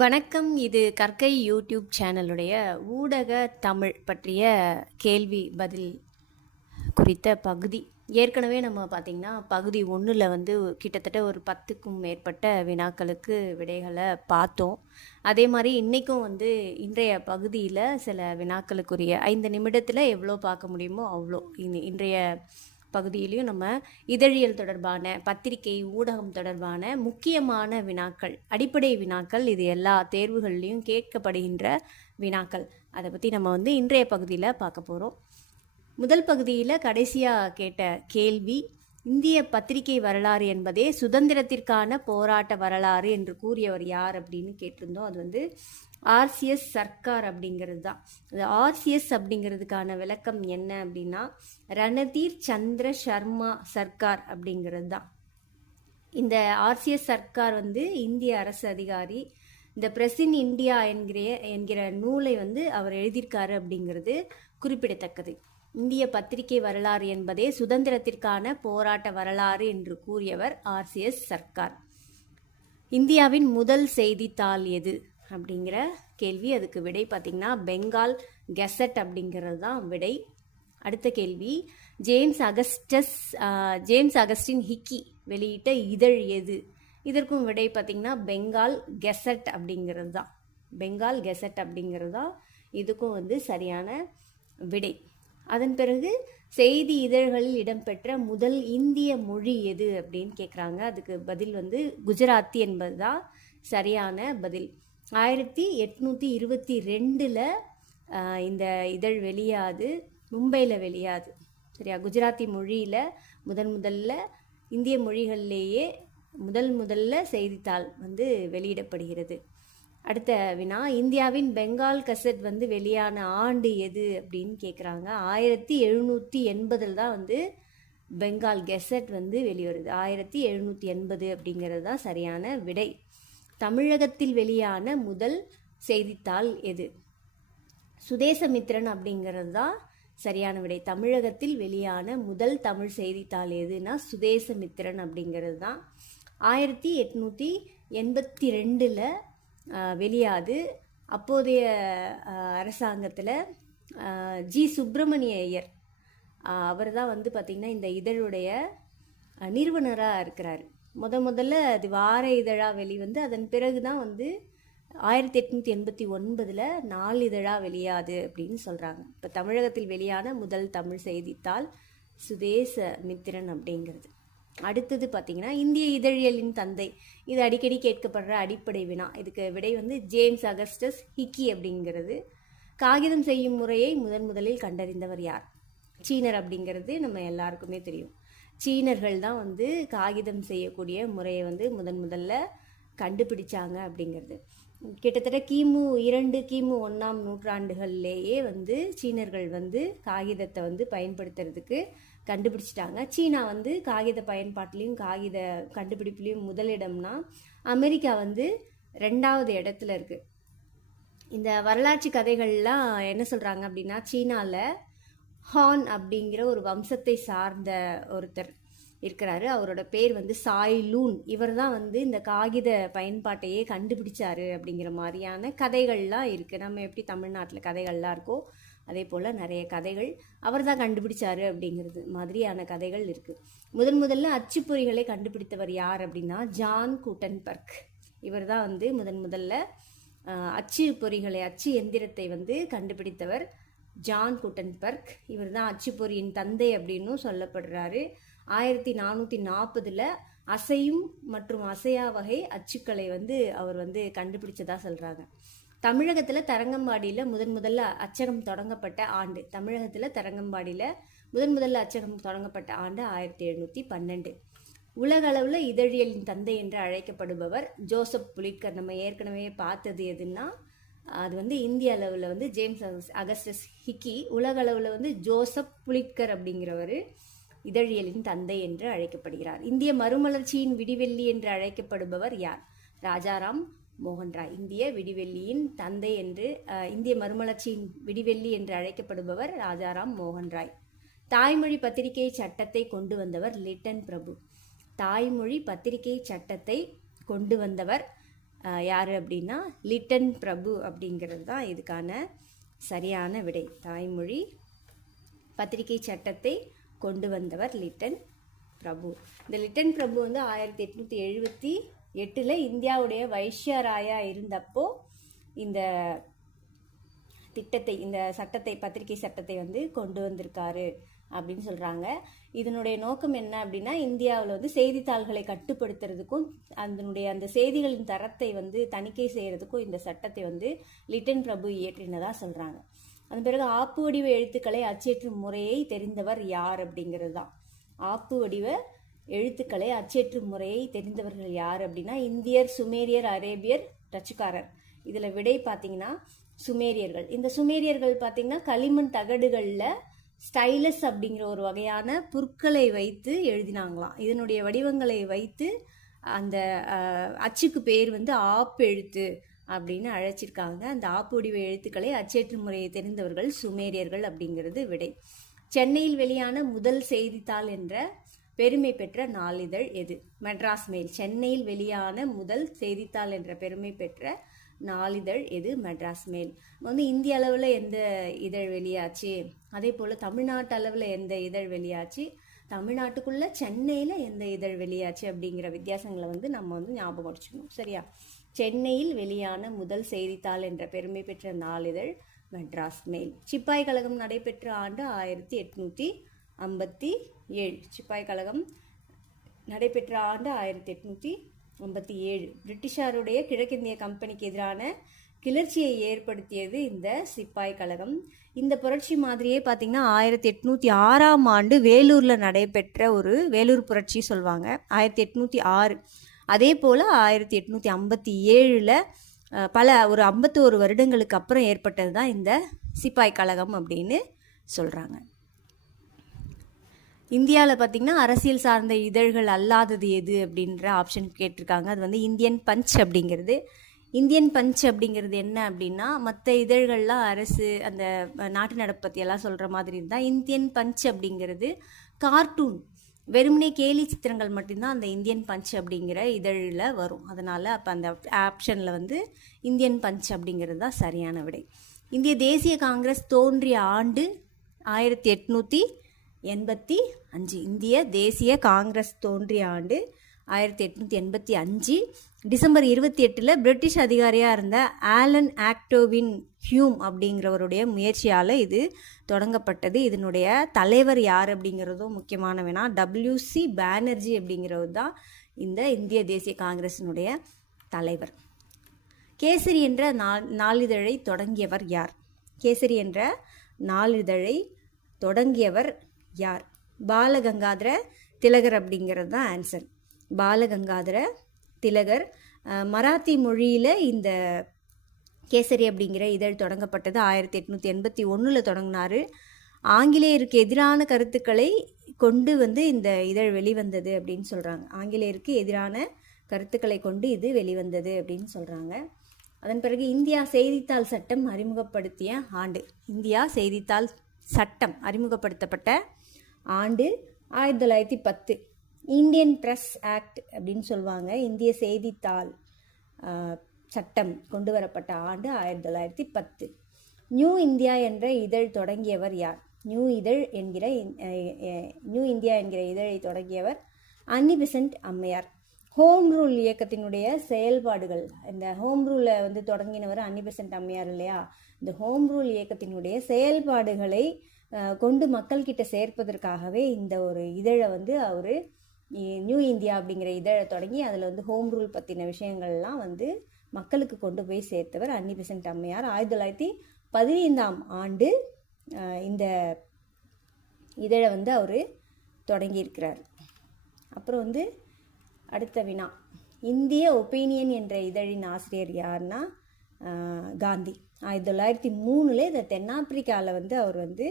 வணக்கம். இது கற்கை யூடியூப் சேனலுடைய ஊடக தமிழ் பற்றிய கேள்வி பதில் குறித்த பகுதி. ஏற்கனவே நம்ம பார்த்திங்கன்னா பகுதி 1ல் வந்து கிட்டத்தட்ட ஒரு 10க்கும் மேற்பட்ட வினாக்களுக்கு விடைகளை பார்த்தோம். அதே மாதிரி இன்றைக்கும் வந்து இன்றைய பகுதியில் சில வினாக்களுக்குரிய 5 நிமிடத்தில் எவ்வளோ பார்க்க முடியுமோ அவ்வளோ இன்றைய பகுதியிலையும் நம்ம இதழியல் தொடர்பான, பத்திரிகை, ஊடகம் தொடர்பான முக்கியமான வினாக்கள், அடிப்படை வினாக்கள், இது எல்லா தேர்வுகள்லையும் கேட்கப்படுகின்ற வினாக்கள், அதை பற்றி நம்ம வந்து இன்றைய பகுதியில் பார்க்க போகிறோம். முதல் பகுதியில் கடைசியாக கேட்ட கேள்வி, இந்திய பத்திரிகை வரலாறு என்பதே சுதந்திரத்திற்கான போராட்ட வரலாறு என்று கூறியவர் யார் அப்படின்னு கேட்டிருந்தோம். அது வந்து ஆர்சிஎஸ் சர்க்கார் அப்படிங்கிறது தான். அது ஆர்சிஎஸ் அப்படிங்கிறதுக்கான விளக்கம் என்ன அப்படின்னா, ரணதீர் சந்திர சர்மா சர்க்கார் அப்படிங்கிறது தான். இந்த ஆர்சிஎஸ் சர்க்கார் வந்து இந்திய அரசு அதிகாரி. இந்த பிரஸ் இன் இந்தியா என்கிற நூலை வந்து அவர் எழுதியிருக்காரு அப்படிங்கிறது குறிப்பிடத்தக்கது. இந்திய பத்திரிகை வரலாறு என்பதே சுதந்திரத்திற்கான போராட்ட வரலாறு என்று கூறியவர் ஆர்சிஎஸ் சர்க்கார். இந்தியாவின் முதல் செய்தித்தாள் எது அப்படிங்கிற கேள்வி. அதுக்கு விடை பார்த்திங்கன்னா பெங்கால் கெசட் அப்படிங்கிறது தான் விடை. அடுத்த கேள்வி, ஜேம்ஸ் அகஸ்டின் ஹிக்கி வெளியிட்ட இதழ் எது? இதற்கும் விடை பார்த்திங்கன்னா பெங்கால் கெசட் அப்படிங்கிறது தான். பெங்கால் கெசட் அப்படிங்கிறது தான் இதுக்கும் வந்து சரியான விடை. அதன் பிறகு செய்தி இதழ்களில் இடம்பெற்ற முதல் இந்திய மொழி எது அப்படின்னு கேட்குறாங்க. அதுக்கு பதில் வந்து குஜராத்தி என்பது தான் சரியான பதில். 1822 இந்த இதழ் வெளியாது, மும்பையில் வெளியாது. சரியா? குஜராத்தி மொழியில் முதல்ல இந்திய மொழிகளிலேயே முதல்ல செய்தித்தாள் வந்து வெளியிடப்படுகிறது. அடுத்த வினா, இந்தியாவின் பெங்கால் கசட் வந்து வெளியான ஆண்டு எது அப்படின்னு கேட்குறாங்க. 1780 தான் வந்து பெங்கால் கெசட் வந்து வெளிவருது. 1780 அப்படிங்கிறது தான் சரியான விடை. தமிழகத்தில் வெளியான முதல் செய்தித்தாள் எது? சுதேசமித்திரன் அப்படிங்கிறது தான் சரியான விடை. தமிழகத்தில் வெளியான முதல் தமிழ் செய்தித்தாள் எதுனா சுதேசமித்திரன் அப்படிங்கிறது தான். 1882 வெளியாது. அப்போதைய அரசாங்கத்தில் ஜி சுப்பிரமணிய ஐயர் அவர் தான் வந்து பார்த்திங்கன்னா இந்த இதழுடைய நிறுவனராக இருக்கிறார். முதல்ல அது வார இதழாக வெளிவந்து அதன் பிறகு தான் வந்து 1889 நாளிதழாக வெளியாது அப்படின்னு சொல்கிறாங்க. இப்போ தமிழகத்தில் வெளியான முதல் தமிழ் செய்தித்தாள் சுதேசமித்திரன் அப்படிங்கிறது. அடுத்தது பார்த்திங்கன்னா இந்திய இதழியலின் தந்தை. இது அடிக்கடி கேட்கப்படுற அடிப்படை வினா. இதுக்கு விடை வந்து ஜேம்ஸ் அகஸ்டஸ் ஹிக்கி அப்படிங்கிறது. காகிதம் செய்யும் முறையை முதலில் கண்டறிந்தவர் யார்? சீனர் அப்படிங்கிறது நம்ம எல்லாருக்குமே தெரியும். சீனர்கள் தான் வந்து காகிதம் செய்யக்கூடிய முறையை வந்து முதல்ல கண்டுபிடிச்சாங்க அப்படிங்கிறது. கிட்டத்தட்ட கிமு 2 கிமு 1ஆம் நூற்றாண்டுகள்லேயே வந்து சீனர்கள் வந்து காகிதத்தை வந்து பயன்படுத்துறதுக்கு கண்டுபிடிச்சிட்டாங்க. சீனா வந்து காகித பயன்பாட்டிலையும் காகித கண்டுபிடிப்புலையும் முதலிடம்னா அமெரிக்கா வந்து 2வது இடத்துல இருக்குது. இந்த வரலாற்று கதைகள்லாம் என்ன சொல்கிறாங்க அப்படின்னா, சீனாவில் ஹான் அப்படிங்கிற ஒரு வம்சத்தை சார்ந்த ஒருத்தர் இருக்கிறாரு. அவரோட பேர் வந்து சாய்லூன். இவர் தான் வந்து இந்த காகித பயன்பாட்டையே கண்டுபிடிச்சாரு அப்படிங்கிற மாதிரியான கதைகள்லாம் இருக்குது. நம்ம எப்படி தமிழ்நாட்டில் கதைகள்லாம் இருக்கோ அதே போல் நிறைய கதைகள் அவர் தான் கண்டுபிடிச்சாரு அப்படிங்கிறது மாதிரியான கதைகள் இருக்குது. முதல்ல அச்சுப்பொறிகளை கண்டுபிடித்தவர் யார் அப்படின்னா ஜான் கூட்டன்பர்க். இவர் தான் வந்து முதல்ல அச்சு பொறிகளை, அச்சு எந்திரத்தை வந்து கண்டுபிடித்தவர் ஜான் கூட்டன்பர்க். இவர் தான் அச்சுப்பொறியின் தந்தை அப்படின்னும் சொல்லப்படுறாரு. 1440 அசையும் மற்றும் அசையா வகை அச்சுக்களை வந்து அவர் வந்து கண்டுபிடிச்சதா சொல்கிறாங்க. தமிழகத்தில் தரங்கம்பாடியில் முதல்ல அச்சகம் தொடங்கப்பட்ட ஆண்டு. தமிழகத்தில் தரங்கம்பாடியில் முதல்ல அச்சகம் தொடங்கப்பட்ட ஆண்டு 1712. உலக அளவில் இதழியலின் தந்தை என்று அழைக்கப்படுபவர் ஜோசப் புலிட்கர். நம்ம ஏற்கனவே பார்த்தது எதுன்னா அது வந்து இந்திய அளவில் வந்து ஜேம்ஸ் அகஸ்டஸ் ஹிக்கி. உலக அளவில் வந்து ஜோசப் புலிட்கர் அப்படிங்கிறவர் இதழியலின் தந்தை என்று அழைக்கப்படுகிறார். இந்திய மறுமலர்ச்சியின் விடிவெள்ளி என்று அழைக்கப்படுபவர் யார்? ராஜாராம் மோகன் ராய். இந்திய விடிவெள்ளியின் தந்தை என்று இந்திய மறுமலர்ச்சியின் விடிவெள்ளி என்று அழைக்கப்படுபவர் ராஜாராம் மோகன் ராய். தாய்மொழி பத்திரிகை சட்டத்தை கொண்டு வந்தவர் லிட்டன் பிரபு. தாய்மொழி பத்திரிகை சட்டத்தை கொண்டு வந்தவர் யார் அப்படின்னா லிட்டன் பிரபு அப்படிங்கிறது தான் இதுக்கான சரியான விடை. தாய்மொழி பத்திரிகை சட்டத்தை கொண்டு வந்தவர் லிட்டன் பிரபு. இந்த லிட்டன் பிரபு வந்து 1878 இந்தியாவுடைய வைஸ்யராயா இருந்தப்போ இந்த திட்டத்தை, இந்த சட்டத்தை, பத்திரிகை சட்டத்தை வந்து கொண்டு வந்திருக்காரு அப்படின்னு சொல்கிறாங்க. இதனுடைய நோக்கம் என்ன அப்படின்னா, இந்தியாவில் வந்து செய்தித்தாள்களை கட்டுப்படுத்துறதுக்கும் அந்த செய்திகளின் தரத்தை வந்து தணிக்கை செய்கிறதுக்கும் இந்த சட்டத்தை வந்து லிட்டன் பிரபு இயற்றினதாக சொல்கிறாங்க. அதன் பிறகு ஆப்பு வடிவ எழுத்துக்களை அச்சேற்றும் முறையை தெரிந்தவர் யார் அப்படிங்கிறது தான். ஆப்பு வடிவ எழுத்துக்களை அச்சேற்றும் முறையை தெரிந்தவர்கள் யார் அப்படின்னா இந்தியர், சுமேரியர், அரேபியர், டச்சுக்காரர். இதில் விடை பார்த்தீங்கன்னா சுமேரியர்கள். இந்த சுமேரியர்கள் பார்த்தீங்கன்னா களிமண் தகடுகளில் ஸ்டைலஸ் அப்படிங்கிற ஒரு வகையான புற்களை வைத்து எழுதினாங்களாம். இதனுடைய வடிவங்களை வைத்து அந்த அச்சுக்கு பேர் வந்து ஆப்பு எழுத்து அப்படின்னு அழைச்சிருக்காங்க. அந்த ஆப்பு வடிவ எழுத்துக்களை அச்சேற்று முறையை தெரிந்தவர்கள் சுமேரியர்கள் அப்படிங்கிறது விடை. சென்னையில் வெளியான முதல் செய்தித்தாள் என்ற பெருமை பெற்ற நாளிதழ் எது? மெட்ராஸ் மெயில். சென்னையில் வெளியான முதல் செய்தித்தாள் என்ற பெருமை பெற்ற நாளிதழ் எது? மெட்ராஸ் மெயில். வந்து இந்திய அளவில் எந்த இதழ் வெளியாச்சு, அதே போல் தமிழ்நாட்டு அளவில் எந்த இதழ் வெளியாச்சு, தமிழ்நாட்டுக்குள்ளே சென்னையில் எந்த இதழ் வெளியாச்சு அப்படிங்கிற வித்தியாசங்களை வந்து நம்ம வந்து ஞாபகம் வச்சுக்கணும். சரியா? சென்னையில் வெளியான முதல் செய்தித்தாள் என்ற பெருமை பெற்ற நாளிதழ் மெட்ராஸ் மெயில். சிப்பாய் கழகம் நடைபெற்ற ஆண்டு 1857. சிப்பாய் கழகம் நடைபெற்ற ஆண்டு 1857. பிரிட்டிஷாருடைய கிழக்கிந்திய கம்பெனிக்கு எதிரான கிளர்ச்சியை ஏற்படுத்தியது இந்த சிப்பாய் கழகம். இந்த புரட்சி மாதிரியே பார்த்தீங்கன்னா 1806 ஆண்டு வேலூரில் நடைபெற்ற ஒரு வேலூர் புரட்சி சொல்லுவாங்க, 1806. அதே போல் 1857 ஒரு 51 வருடங்களுக்கு அப்புறம் ஏற்பட்டது தான் இந்த சிப்பாய் கழகம் அப்படின்னு சொல்கிறாங்க. இந்தியாவில் பார்த்திங்கன்னா அரசியல் சார்ந்த இதழ்கள் அல்லாதது எது அப்படின்ற ஆப்ஷன் கேட்டிருக்காங்க. அது வந்து இந்தியன் பஞ்ச் அப்படிங்கிறது. இந்தியன் பஞ்ச் அப்படிங்கிறது என்ன அப்படின்னா, மற்ற இதழ்கள்லாம் அரசு அந்த நாட்டு நடப்பு பற்றியெல்லாம் சொல்கிற மாதிரி இருந்தால், இந்தியன் பஞ்ச் அப்படிங்கிறது கார்ட்டூன், வெறுமனே கேலி சித்திரங்கள் மட்டும்தான் அந்த இந்தியன் பஞ்ச் அப்படிங்கிற இதழில் வரும். அதனால் அப்போ அந்த ஆப்ஷனில் வந்து இந்தியன் பஞ்ச் அப்படிங்கிறது தான் சரியான விடை. இந்திய தேசிய காங்கிரஸ் தோன்றிய ஆண்டு 1885. இந்திய தேசிய காங்கிரஸ் தோன்றிய ஆண்டு 1885. டிசம்பர் 28 பிரிட்டிஷ் அதிகாரியாக இருந்த ஆலன் ஆக்டோவின் ஹியூம் அப்படிங்கிறவருடைய முயற்சியால் இது தொடங்கப்பட்டது. இதனுடைய தலைவர் யார் அப்படிங்கிறதும் முக்கியமான வேணா, WC பானர்ஜி அப்படிங்கிறது தான் இந்த இந்திய தேசிய காங்கிரஸினுடைய தலைவர். கேசரி என்ற நாளிதழை தொடங்கியவர் யார்? கேசரி என்ற நாளிதழை தொடங்கியவர் யார்? பாலகங்காதர திலகர் அப்படிங்கிறது தான் ஆன்சர். பாலகங்காதர திலகர். மராத்தி மொழியில் இந்த கேசரி அப்படிங்கிற இதழ் தொடங்கப்பட்டது 1881 தொடங்கினார். ஆங்கிலேயருக்கு எதிரான கருத்துக்களை கொண்டு வந்து இந்த இதழ் வெளிவந்தது அப்படின்னு சொல்கிறாங்க. ஆங்கிலேயருக்கு எதிரான கருத்துக்களை கொண்டு இது வெளிவந்தது அப்படின்னு சொல்கிறாங்க. அதன் பிறகு இந்தியா செய்தித்தாள் சட்டம் அறிமுகப்படுத்திய ஆண்டு. இந்தியா செய்தித்தாள் சட்டம் அறிமுகப்படுத்தப்பட்ட ஆண்டு 1910. இந்தியன் ப்ரெஸ் ஆக்ட் அப்படின்னு சொல்லுவாங்க. இந்திய செய்தித்தாள் சட்டம் கொண்டு வரப்பட்ட ஆண்டு 1910. நியூ இந்தியா என்ற இதழ் தொடங்கியவர் யார்? நியூ இந்தியா என்கிற இதழை தொடங்கியவர் அன்னி பெசன்ட் அம்மையார். ஹோம் ரூல் இயக்கத்தினுடைய செயல்பாடுகள், இந்த ஹோம் ரூலை வந்து தொடங்கினவர் அன்னி பெசன்ட் அம்மையார் இல்லையா? இந்த ஹோம் ரூல் இயக்கத்தினுடைய செயல்பாடுகளை கொண்டு மக்கள்கிட்ட சேர்ப்பதற்காகவே இந்த ஒரு இதழை வந்து அவர் நியூ இந்தியா அப்படிங்கிற இதழை தொடங்கி அதில் வந்து ஹோம் ரூல் பற்றின விஷயங்கள்லாம் வந்து மக்களுக்கு கொண்டு போய் சேர்த்தவர் அன்னி பெசன்ட் அம்மையார். 1915 இந்த இதழை வந்து அவர் தொடங்கியிருக்கிறார். அப்புறம் வந்து அடுத்த வினா, இந்திய ஒப்பீனியன் என்ற இதழின் ஆசிரியர் யார்னா காந்தி. 1903 இதை தென்னாப்பிரிக்காவில் வந்து அவர் வந்து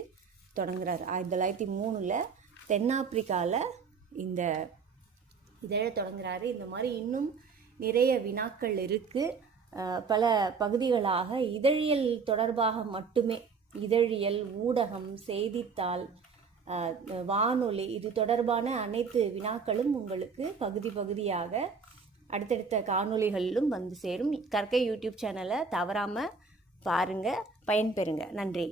தொடங்குறார். 1903 தென்னாப்பிரிக்காவில் இந்த இதழை தொடங்குறாரு. இந்த மாதிரி இன்னும் நிறைய வினாக்கள் இருக்குது. பல பகுதிகளாக இதழியல் தொடர்பாக மட்டுமே, இதழியல், ஊடகம், செய்தித்தாள், வானொலி, இது தொடர்பான அனைத்து வினாக்களும் உங்களுக்கு பகுதியாக அடுத்தடுத்த காணொளிகளிலும் வந்து சேரும். கற்கை யூடியூப் சேனலை தவறாமல் பாருங்கள், பயன்பெறுங்க. நன்றி.